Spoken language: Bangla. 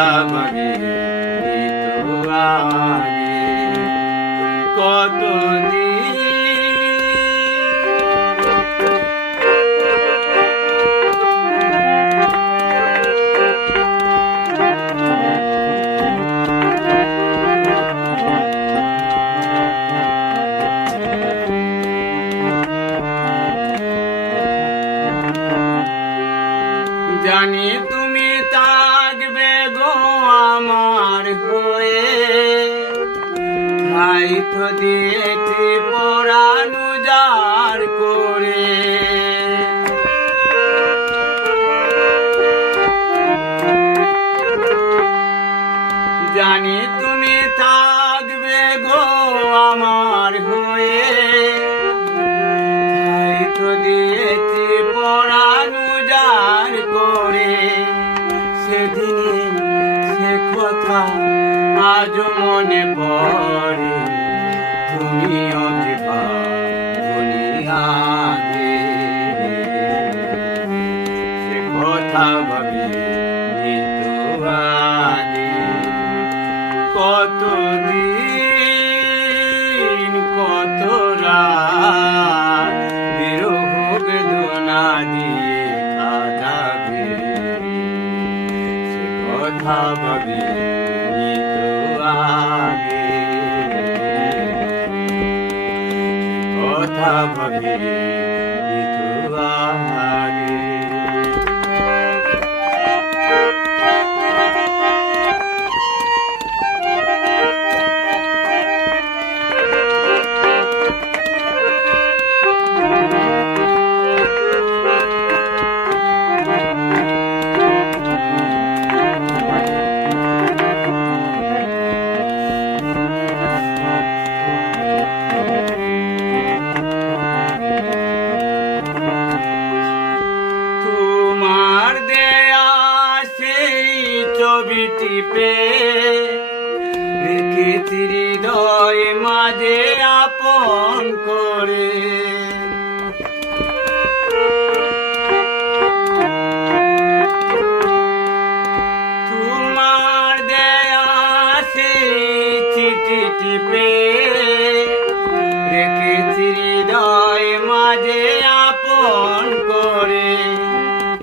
কথা ভাবি তো আগে কতদিন জানি তুমি থাকবে গো আমার হয়ে তাই তো দিয়েছি পরাণ উজাড় করে জানি তুমি থাকবে গো আমার হয়ে তাই তো দিয়েছি পরাণ উজাড় করে সেদিন সে কথা আজ মনে পড়ে তুমিও যে দুনিয়াতে সে কথা ভাবি তো আগে কতদিন কত রাত বিরহ বেদনা দিয়ে কাটাবে সে কথা ভাবি তো আগে কথা ভাবি তো আগে ছবিটি পে রেখেছি হৃদয় মাঝে আপন করে